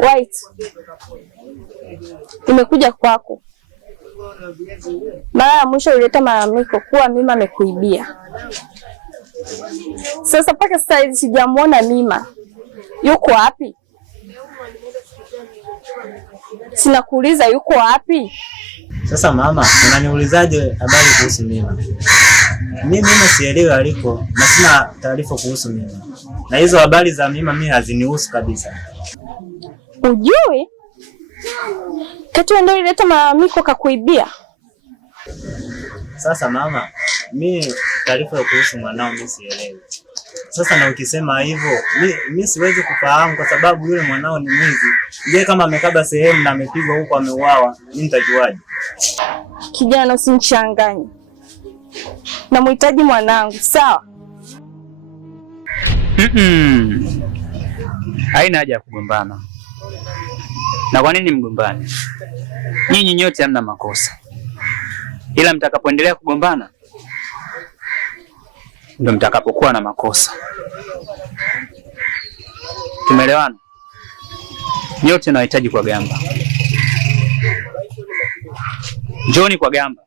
White, nimekuja kwako. Mara ya mwisho ulileta malalamiko kuwa Mima amekuibia. Sasa mpaka sasa hivi sijamuona Mima. Yuko wapi? Sinakuuliza yuko wapi? Sasa mama, unaniulizaje habari kuhusu Mima? Mimi sielewi aliko na sina taarifa kuhusu Mima. Na hizo habari za Mima mimi hazinihusu kabisa. Ujui? Kati ndio ileta malalamiko kakuibia. Sasa mama, mimi taarifa kuhusu mwanao mimi sielewi. Sasa na ukisema hivyo, mimi siwezi kufahamu kwa sababu yule mwanao ni mwizi. Je, kama amekaba sehemu na amepigwa huko ameuawa, mimi nitajuaje? Kijana usinichanganye. Namhitaji mwanangu, sawa? Haina haja ya kugombana. Na kwa nini mgombane? Nyinyi nyote hamna makosa. Ila mtakapoendelea kugombana ndio mtakapokuwa na makosa. Tumeelewana? Nyote nawahitaji kwa Gamba. Njoni kwa Gamba.